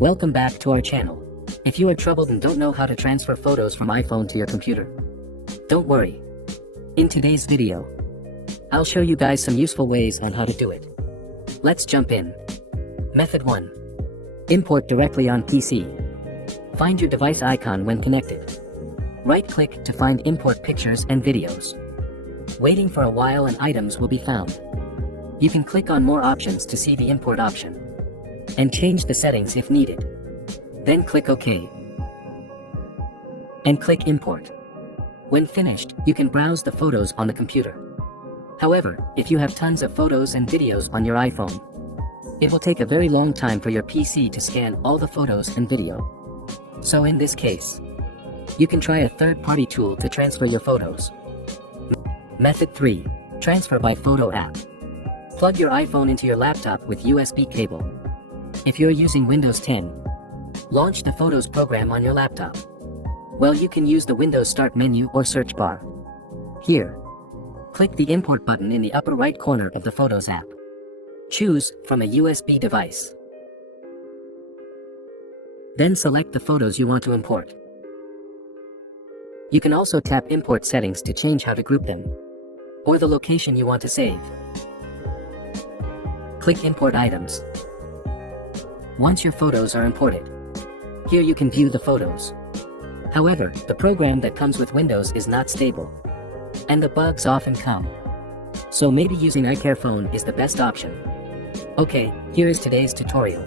Welcome back to our channel. If you are troubled and don't know how to transfer photos from iPhone to your computer, don't worry. In today's video, I'll show you guys some useful ways on how to do it. Let's jump in. Method 1. Import directly on PC. Find your device icon when connected. Right-click to find Import Pictures and Videos. Waiting for a while and items will be found. You can click on More Options to see the import option and change the settings if needed. Then click OK and click Import. When finished, you can browse the photos on the computer. However, if you have tons of photos and videos on your iPhone, it will take a very long time for your PC to scan all the photos and video. So in this case, you can try a third-party tool to transfer your photos. Method 3. Transfer by Photo app. Plug your iPhone into your laptop with USB cable. If you're using Windows 10, launch the Photos program on your laptop. Well, you can use the Windows Start menu or search bar. Here, click the Import button in the upper right corner of the Photos app. Choose from a USB device. Then select the photos you want to import. You can also tap Import Settings to change how to group them, or the location you want to save. Click Import Items. Once your photos are imported, here you can view the photos. However, the program that comes with Windows is not stable, and the bugs often come. So maybe using iPhone is the best option. Okay, here is today's tutorial.